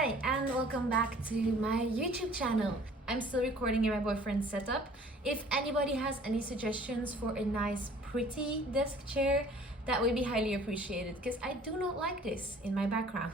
Hi and welcome back to my YouTube channel. I'm still recording in my boyfriend's setup. If anybody has any suggestions for a nice pretty desk chair, that would be highly appreciated because I do not like this in my background.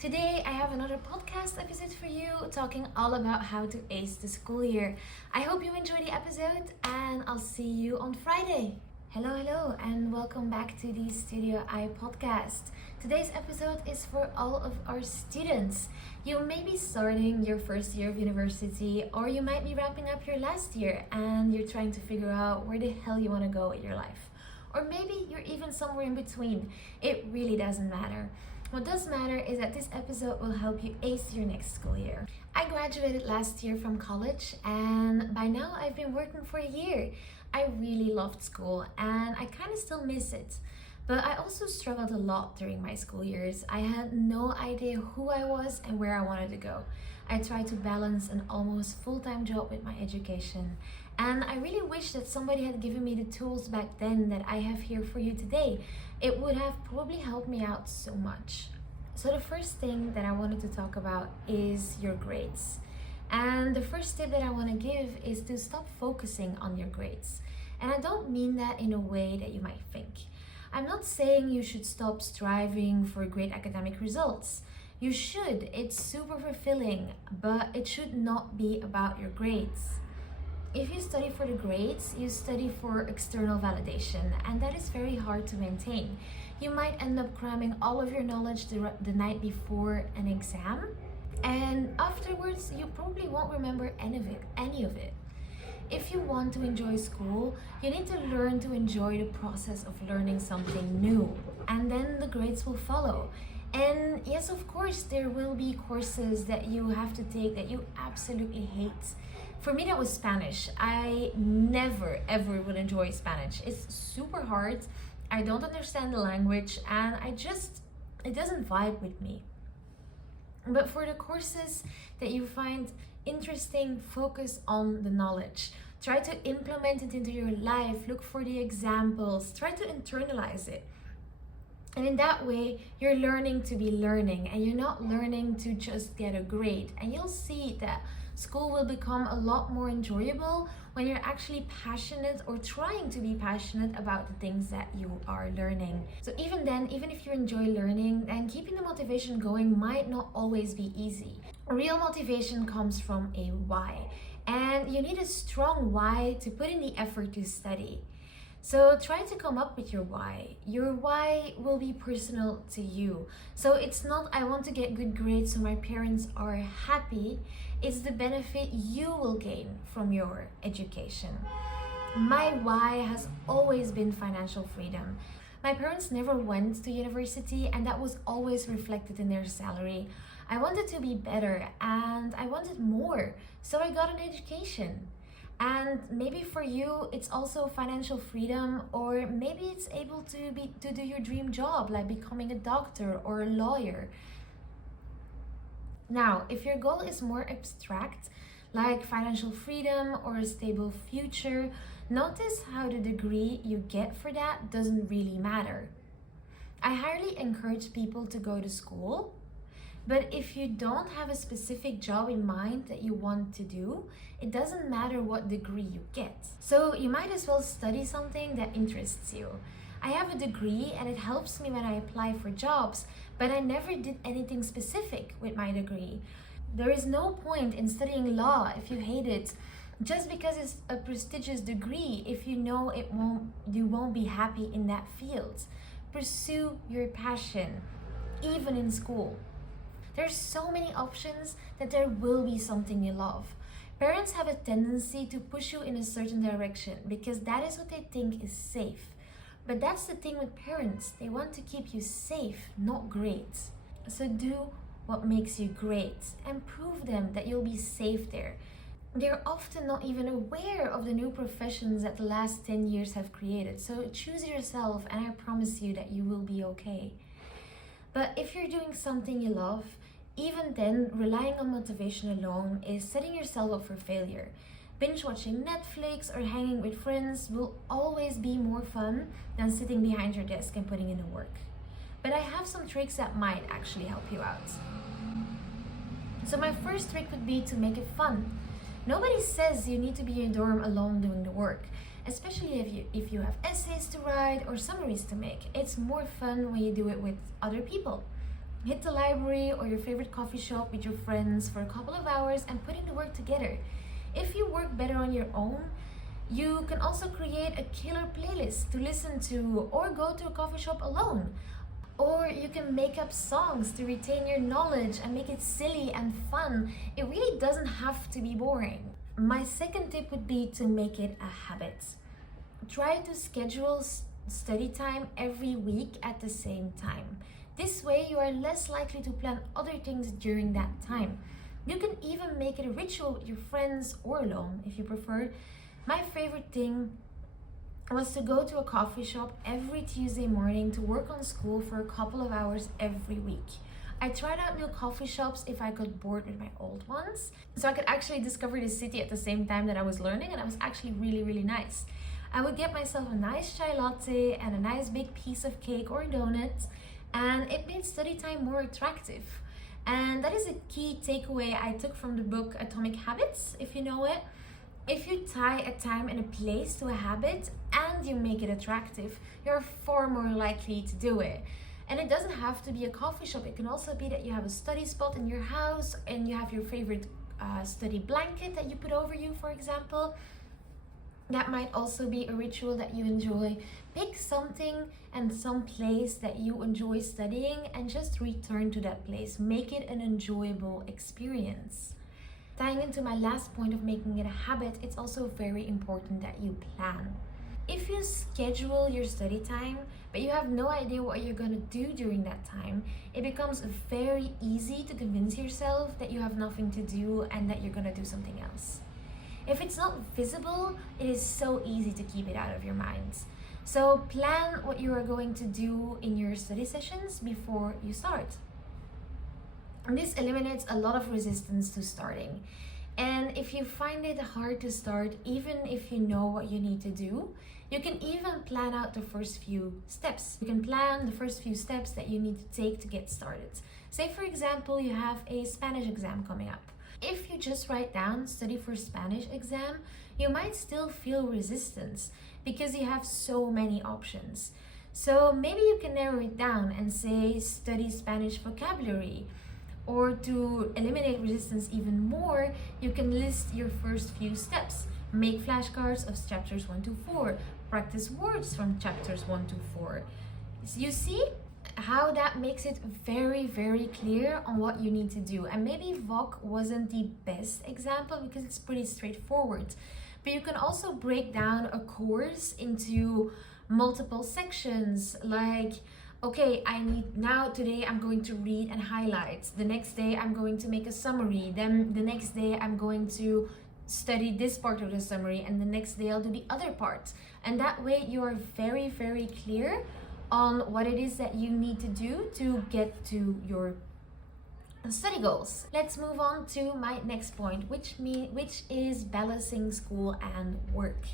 Today I have another podcast episode for you talking all about how to ace the school year. I hope you enjoy the episode and I'll see you on Friday. Hello and welcome back to the Studio I podcast. Today's episode is for all of our students. You may be starting your first year of university, or you might be wrapping up your last year and you're trying to figure out where the hell you want to go with your life. Or maybe you're even somewhere in between. It really doesn't matter. What does matter is that this episode will help you ace your next school year. I graduated last year from college and by now I've been working for a year. I really loved school and I kind of still miss it. But I also struggled a lot during my school years. I had no idea who I was and where I wanted to go. I tried to balance an almost full-time job with my education. And I really wish that somebody had given me the tools back then that I have here for you today. It would have probably helped me out so much. So the first thing that I wanted to talk about is your grades. And the first tip that I want to give is to stop focusing on your grades. And I don't mean that in a way that you might think. I'm not saying you should stop striving for great academic results. You should, it's super fulfilling, but it should not be about your grades. If you study for the grades, you study for external validation, and that is very hard to maintain. You might end up cramming all of your knowledge the night before an exam, and afterwards you probably won't remember any of it. If you want to enjoy school, you need to learn to enjoy the process of learning something new, and then the grades will follow. And yes, of course, there will be courses that you have to take that you absolutely hate. For me, that was Spanish. I never ever will enjoy Spanish. It's super hard. I don't understand the language, and it doesn't vibe with me. But for the courses that you find interesting, focus on the knowledge. Try to implement it into your life. Look for the examples. Try to internalize it. And in that way, you're learning to be learning and you're not learning to just get a grade. And you'll see that school will become a lot more enjoyable when you're actually passionate or trying to be passionate about the things that you are learning. So even then, even if you enjoy learning, then keeping the motivation going might not always be easy. Real motivation comes from a why, and you need a strong why to put in the effort to study. So try to come up with your why. Your why will be personal to you. So it's not, I want to get good grades so my parents are happy. It's the benefit you will gain from your education. My why has always been financial freedom. My parents never went to university and that was always reflected in their salary. I wanted to be better and I wanted more, so I got an education. And maybe for you, it's also financial freedom, or maybe it's able to do your dream job, like becoming a doctor or a lawyer. Now, if your goal is more abstract, like financial freedom or a stable future, notice how the degree you get for that doesn't really matter. I highly encourage people to go to school, but if you don't have a specific job in mind that you want to do, it doesn't matter what degree you get. So you might as well study something that interests you. I have a degree and it helps me when I apply for jobs, but I never did anything specific with my degree. There is no point in studying law if you hate it, just because it's a prestigious degree if you know you won't be happy in that field. Pursue your passion, even in school. There's so many options that there will be something you love. Parents have a tendency to push you in a certain direction because that is what they think is safe. But that's the thing with parents. They want to keep you safe, not great. So do what makes you great and prove them that you'll be safe there. They're often not even aware of the new professions that the last 10 years have created. So choose yourself and I promise you that you will be okay. But if you're doing something you love, even then, relying on motivation alone is setting yourself up for failure. Binge watching Netflix or hanging with friends will always be more fun than sitting behind your desk and putting in the work. But I have some tricks that might actually help you out. So my first trick would be to make it fun. Nobody says you need to be in your dorm alone doing the work, especially if you have essays to write or summaries to make. It's more fun when you do it with other people. Hit the library or your favorite coffee shop with your friends for a couple of hours and put in the work together. If you work better on your own, you can also create a killer playlist to listen to or go to a coffee shop alone. Or you can make up songs to retain your knowledge and make it silly and fun. It really doesn't have to be boring. My second tip would be to make it a habit. Try to schedule study time every week at the same time. This way you are less likely to plan other things during that time. You can even make it a ritual with your friends or alone if you prefer. My favorite thing was to go to a coffee shop every Tuesday morning to work on school for a couple of hours every week. I tried out new coffee shops if I got bored with my old ones, so I could actually discover the city at the same time that I was learning, and it was actually really nice. I would get myself a nice chai latte and a nice big piece of cake or donut, and it made study time more attractive. And that is a key takeaway I took from the book Atomic Habits, if you know it. If you tie a time and a place to a habit and you make it attractive, you're far more likely to do it. And it doesn't have to be a coffee shop. It can also be that you have a study spot in your house and you have your favorite study blanket that you put over you, for example. That might also be a ritual that you enjoy. Pick something and some place that you enjoy studying and just return to that place. Make it an enjoyable experience. Tying into my last point of making it a habit, it's also very important that you plan. If you schedule your study time, but you have no idea what you're going to do during that time, it becomes very easy to convince yourself that you have nothing to do and that you're going to do something else. If it's not visible, it is so easy to keep it out of your mind. So plan what you are going to do in your study sessions before you start. And this eliminates a lot of resistance to starting. And if you find it hard to start, even if you know what you need to do, you can even plan out the first few steps. You can plan the first few steps that you need to take to get started. Say, for example, you have a Spanish exam coming up. If you just write down study for Spanish exam, you might still feel resistance because you have so many options. So maybe you can narrow it down and say study Spanish vocabulary. Or to eliminate resistance even more, you can list your first few steps. Make flashcards of chapters 1 to 4. Practice words from chapters 1 to 4. You see how that makes it very clear on what you need to do. And maybe VOC wasn't the best example because it's pretty straightforward. But you can also break down a course into multiple sections, like, okay, today I'm going to read and highlight. The next day I'm going to make a summary. Then the next day I'm going to study this part of the summary, and the next day I'll do the other part. And that way you're very clear on what it is that you need to do to get to your study goals. Let's move on to my next point, which is balancing school and work.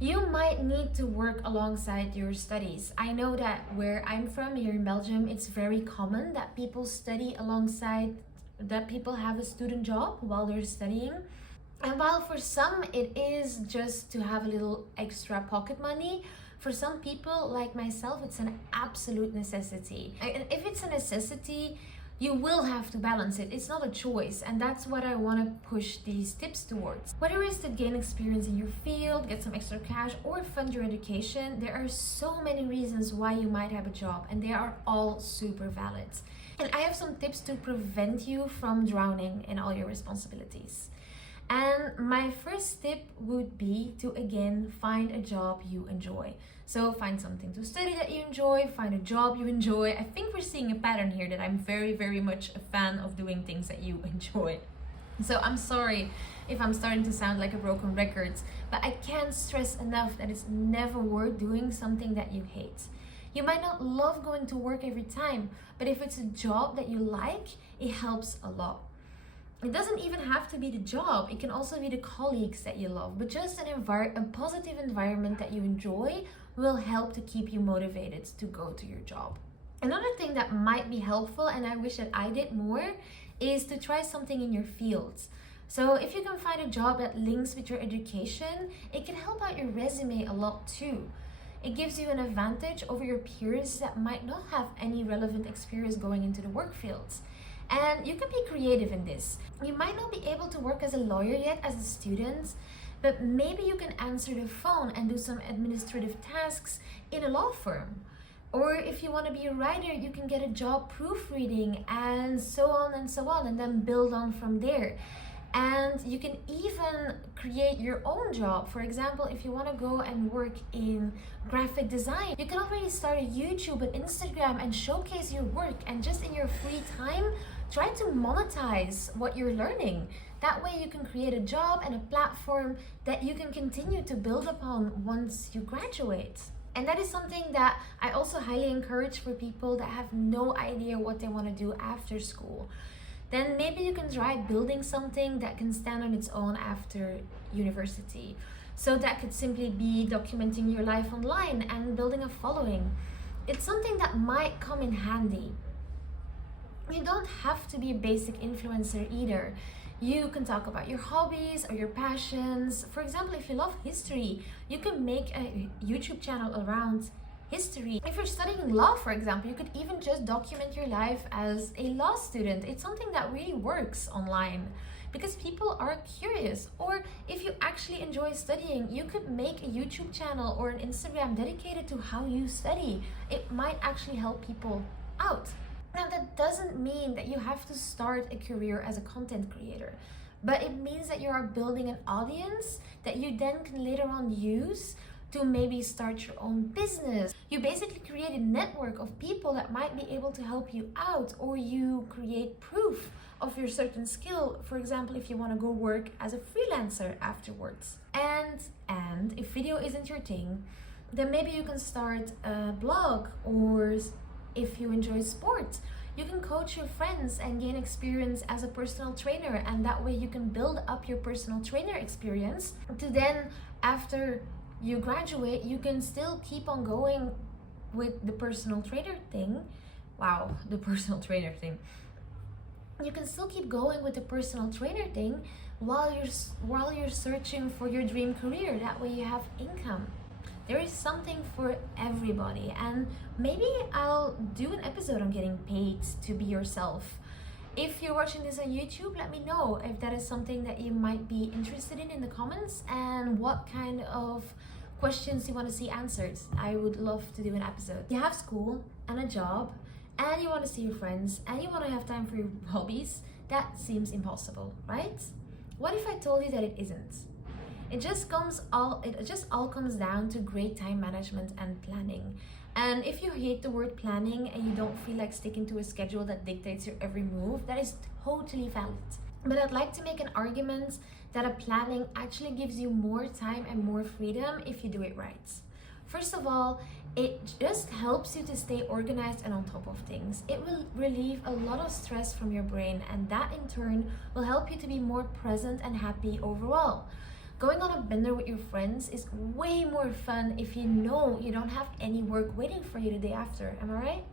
You might need to work alongside your studies. I know that where I'm from, here in Belgium, it's very common that people study alongside, that people have a student job while they're studying. And while for some it is just to have a little extra pocket money, for some people like myself, it's an absolute necessity. And if it's a necessity, you will have to balance it. It's not a choice, and that's what I want to push these tips towards. Whether it's to gain experience in your field, get some extra cash, or fund your education, there are so many reasons why you might have a job, and they are all super valid. And I have some tips to prevent you from drowning in all your responsibilities. And my first tip would be to, again, find a job you enjoy. So find something to study that you enjoy, find a job you enjoy. I think we're seeing a pattern here that I'm very much a fan of doing things that you enjoy. So I'm sorry if I'm starting to sound like a broken record, but I can't stress enough that it's never worth doing something that you hate. You might not love going to work every time, but if it's a job that you like, it helps a lot. It doesn't even have to be the job. It can also be the colleagues that you love, but just a positive environment that you enjoy will help to keep you motivated to go to your job. Another thing that might be helpful, and I wish that I did more, is to try something in your fields. So if you can find a job that links with your education, it can help out your resume a lot too. It gives you an advantage over your peers that might not have any relevant experience going into the work fields. And you can be creative in this. You might not be able to work as a lawyer yet as a student, but maybe you can answer the phone and do some administrative tasks in a law firm. Or if you want to be a writer, you can get a job proofreading and so on and so on, and then build on from there. And you can even create your own job. For example, if you want to go and work in graphic design, you can already start a YouTube and Instagram and showcase your work, and just in your free time, try to monetize what you're learning. That way you can create a job and a platform that you can continue to build upon once you graduate. And that is something that I also highly encourage for people that have no idea what they want to do after school. Then maybe you can try building something that can stand on its own after university. So that could simply be documenting your life online and building a following. It's something that might come in handy. You don't have to be a basic influencer either. You can talk about your hobbies or your passions. For example, if you love history, you can make a YouTube channel around history. If you're studying law, for example, you could even just document your life as a law student. It's something that really works online because people are curious. Or if you actually enjoy studying, you could make a YouTube channel or an Instagram dedicated to how you study. It might actually help people out. Now, that doesn't mean that you have to start a career as a content creator, but it means that you are building an audience that you then can later on use to maybe start your own business. You basically create a network of people that might be able to help you out, or you create proof of your certain skill. For example, if you want to go work as a freelancer afterwards. And if video isn't your thing, then maybe you can start a blog, or if you enjoy sports, you can coach your friends and gain experience as a personal trainer, and that way you can build up your personal trainer experience to then, after you graduate, you can still keep on going with the personal trainer thing. Wow, the personal trainer thing. You can still keep going with the personal trainer thing while you're searching for your dream career. That way you have income. There is something for everybody, and maybe I'll do an episode on getting paid to be yourself. If you're watching this on YouTube, let me know if that is something that you might be interested in the comments, and what kind of questions you want to see answered. I would love to do an episode. You have school and a job, and you want to see your friends, and you want to have time for your hobbies. That seems impossible, right? What if I told you that it isn't? It just all comes down to great time management and planning. And if you hate the word planning and you don't feel like sticking to a schedule that dictates your every move, that is totally valid. But I'd like to make an argument that a planning actually gives you more time and more freedom if you do it right. First of all, it just helps you to stay organized and on top of things. It will relieve a lot of stress from your brain, and that in turn will help you to be more present and happy overall. Going on a bender with your friends is way more fun if you know you don't have any work waiting for you the day after, am I right?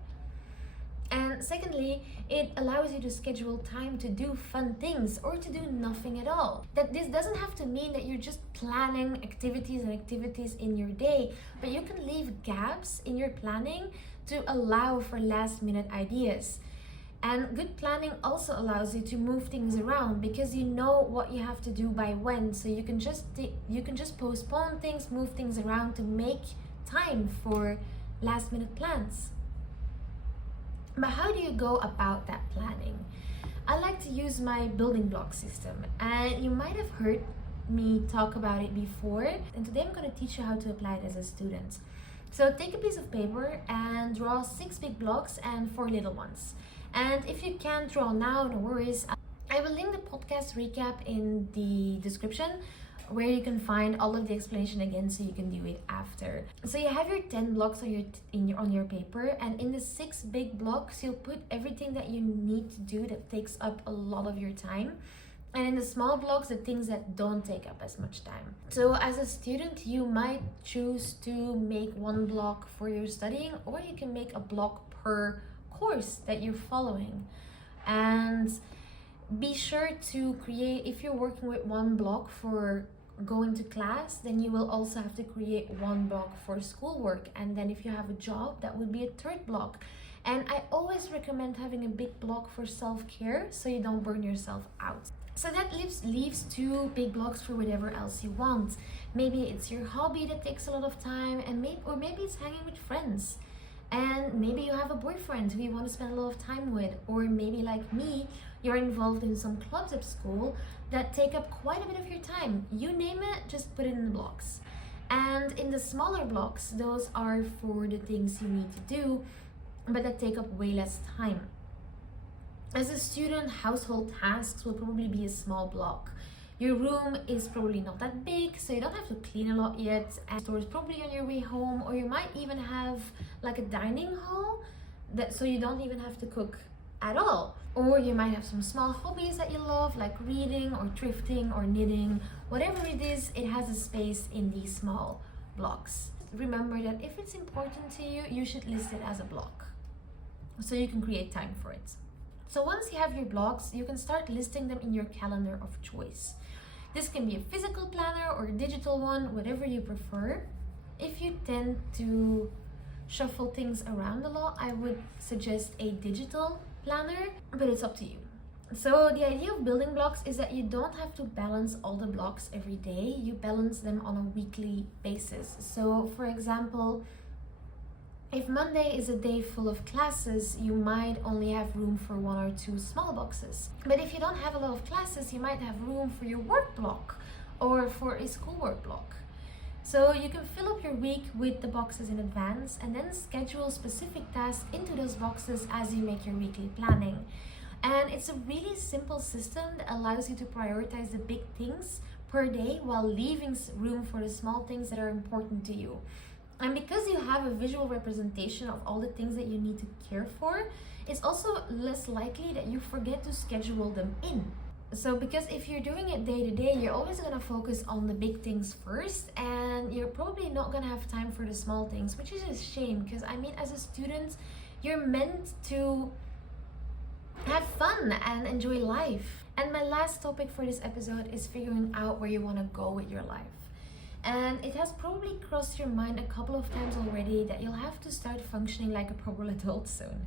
And secondly, it allows you to schedule time to do fun things or to do nothing at all. That this doesn't have to mean that you're just planning activities in your day, but you can leave gaps in your planning to allow for last minute ideas. And good planning also allows you to move things around because you know what you have to do by when, so you can just postpone things, move things around to make time for last minute plans. But how do you go about that planning? I like to use my building block system, and you might have heard me talk about it before, and today I'm going to teach you how to apply it as a student. So take a piece of paper and draw 6 big blocks and 4 little ones. And if you can't draw now, no worries. I will link the podcast recap in the description, where you can find all of the explanation again, so you can do it after. So you have your 10 blocks on your paper, and in the 6 big blocks you'll put everything that you need to do that takes up a lot of your time, and in the small blocks the things that don't take up as much time. So as a student, you might choose to make 1 block for your studying, or you can make a block per course that you're following. And be sure to create, if you're working with one block for going to class, then you will also have to create one block for schoolwork. And then if you have a job, that would be a third block. And I always recommend having a big block for self-care so you don't burn yourself out. So that leaves 2 big blocks for whatever else you want. Maybe it's your hobby that takes a lot of time, and maybe it's hanging with friends. And maybe you have a boyfriend who you want to spend a lot of time with, or maybe like me, you're involved in some clubs at school that take up quite a bit of your time. You name it, just put it in the blocks. And in the smaller blocks, those are for the things you need to do, but that take up way less time. As a student, household tasks will probably be a small block. Your room is probably not that big, so you don't have to clean a lot yet, and stores probably on your way home, or you might even have like a dining hall so you don't even have to cook at all. Or you might have some small hobbies that you love, like reading or thrifting or knitting. Whatever it is, it has a space in these small blocks. Remember that if it's important to you, you should list it as a block so you can create time for it. So once you have your blocks, you can start listing them in your calendar of choice. This can be a physical planner or a digital one, whatever you prefer. If you tend to shuffle things around a lot, I would suggest a digital planner, but it's up to you. So the idea of building blocks is that you don't have to balance all the blocks every day. You balance them on a weekly basis. So for example, if Monday is a day full of classes, you might only have room for 1 or 2 small boxes. But if you don't have a lot of classes, you might have room for your work block or for a schoolwork block. So you can fill up your week with the boxes in advance and then schedule specific tasks into those boxes as you make your weekly planning. And it's a really simple system that allows you to prioritize the big things per day while leaving room for the small things that are important to you. And because you have a visual representation of all the things that you need to care for, it's also less likely that you forget to schedule them in. So because if you're doing it day to day, you're always going to focus on the big things first, and you're probably not going to have time for the small things, which is a shame, because I mean, as a student, you're meant to have fun and enjoy life. And my last topic for this episode is figuring out where you want to go with your life. And it has probably crossed your mind a couple of times already that you'll have to start functioning like a proper adult soon.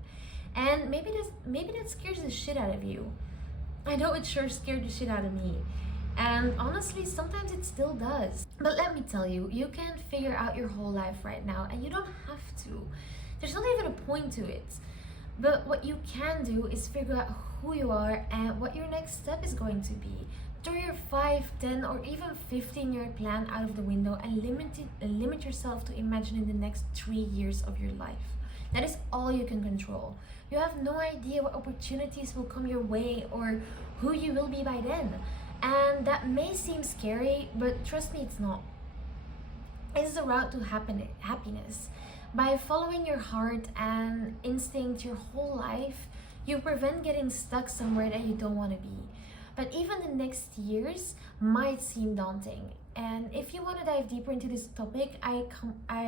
And maybe that scares the shit out of you. I know it sure scared the shit out of me. And honestly, sometimes it still does. But let me tell you, you can't figure out your whole life right now, and you don't have to. There's not even a point to it. But what you can do is figure out who you are and what your next step is going to be. Throw your 5, 10, or even 15-year plan out of the window and limit yourself to imagining the next 3 years of your life. That is all you can control. You have no idea what opportunities will come your way or who you will be by then. And that may seem scary, but trust me, it's not. It's the route to happiness. By following your heart and instinct your whole life, you prevent getting stuck somewhere that you don't want to be. But even the next years might seem daunting. And if you want to dive deeper into this topic, I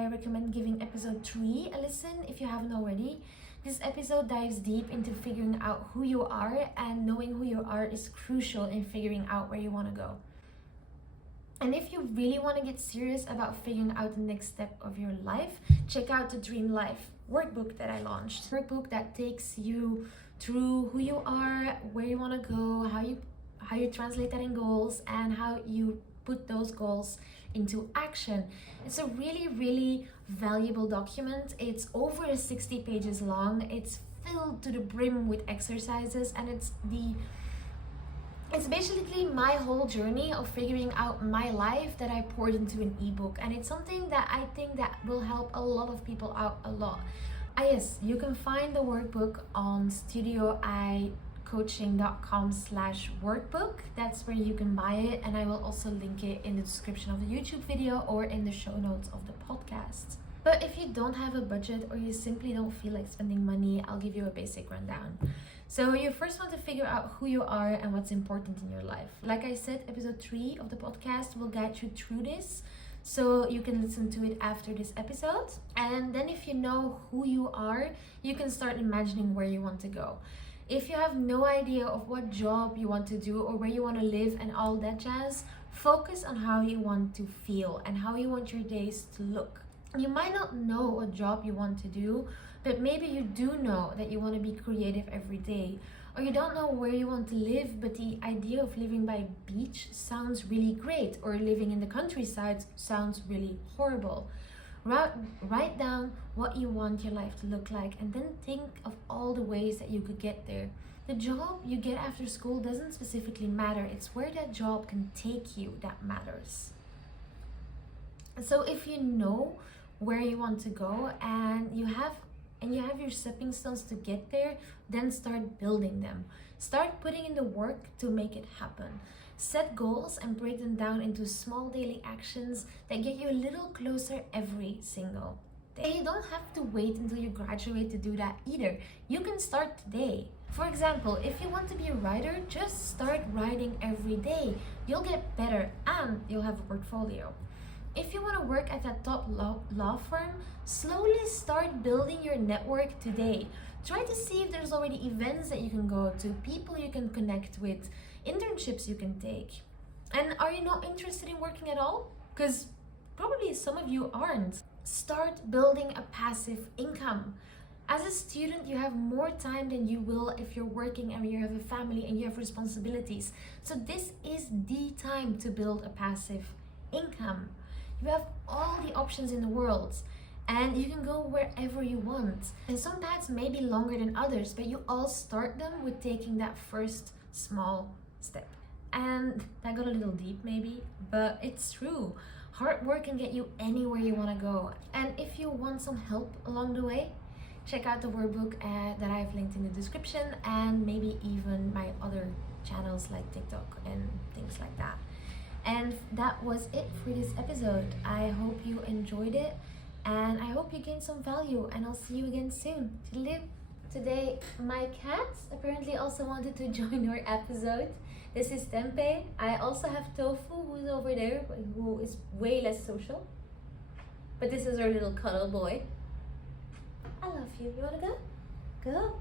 recommend giving episode 3 a listen if you haven't already. This episode dives deep into figuring out who you are, and knowing who you are is crucial in figuring out where you want to go. And if you really want to get serious about figuring out the next step of your life, check out the Dream Life workbook that I launched. Workbook that takes you through who you are, where you want to go, how you translate that in goals, and how you put those goals into action. It's a really, really valuable document. It's over 60 pages long. It's filled to the brim with exercises, and it's basically my whole journey of figuring out my life that I poured into an ebook, and it's something that I think that will help a lot of people out a lot. Yes, you can find the workbook on studioicoaching.com/workbook. That's where you can buy it, and I will also link it in the description of the YouTube video or in the show notes of the podcast. But if you don't have a budget or you simply don't feel like spending money, I'll give you a basic rundown. So you first want to figure out who you are and what's important in your life. Like I said, episode 3 of the podcast will guide you through this. so you can listen to it after this episode. And then if you know who you are, you can start imagining where you want to go. If you have no idea of what job you want to do or where you want to live and all that jazz, focus on how you want to feel and how you want your days to look. You might not know what job you want to do, but maybe you do know that you want to be creative every day. Or you don't know where you want to live, but the idea of living by a beach sounds really great, or living in the countryside sounds really horrible. Write down what you want your life to look like, and then think of all the ways that you could get there. The job you get after school doesn't specifically matter, it's where that job can take you that matters. So if you know where you want to go and you have your stepping stones to get there, then start building them. Start putting in the work to make it happen. Set goals and break them down into small daily actions that get you a little closer every single day. And you don't have to wait until you graduate to do that either. You can start today. For example, if you want to be a writer, just start writing every day. You'll get better and you'll have a portfolio. If you want to work at that top law firm, slowly start building your network today. Try to see if there's already events that you can go to, people you can connect with, internships you can take. And are you not interested in working at all? Because probably some of you aren't. Start building a passive income. As a student, you have more time than you will if you're working and you have a family and you have responsibilities. So this is the time to build a passive income. You have all the options in the world and you can go wherever you want. And some paths may be longer than others, but you all start them with taking that first small step. And that got a little deep maybe, but it's true. Hard work can get you anywhere you want to go. And if you want some help along the way, check out the workbook that I've linked in the description, and maybe even my other channels like TikTok and things like that. And that was it for this episode. I hope you enjoyed it and I hope you gained some value, and I'll see you again soon. Toodaloo. Today my cat apparently also wanted to join our episode. This is Tempe. I also have Tofu, who's over there, who is way less social. But this is our little cuddle boy. I love you. You wanna go? Go.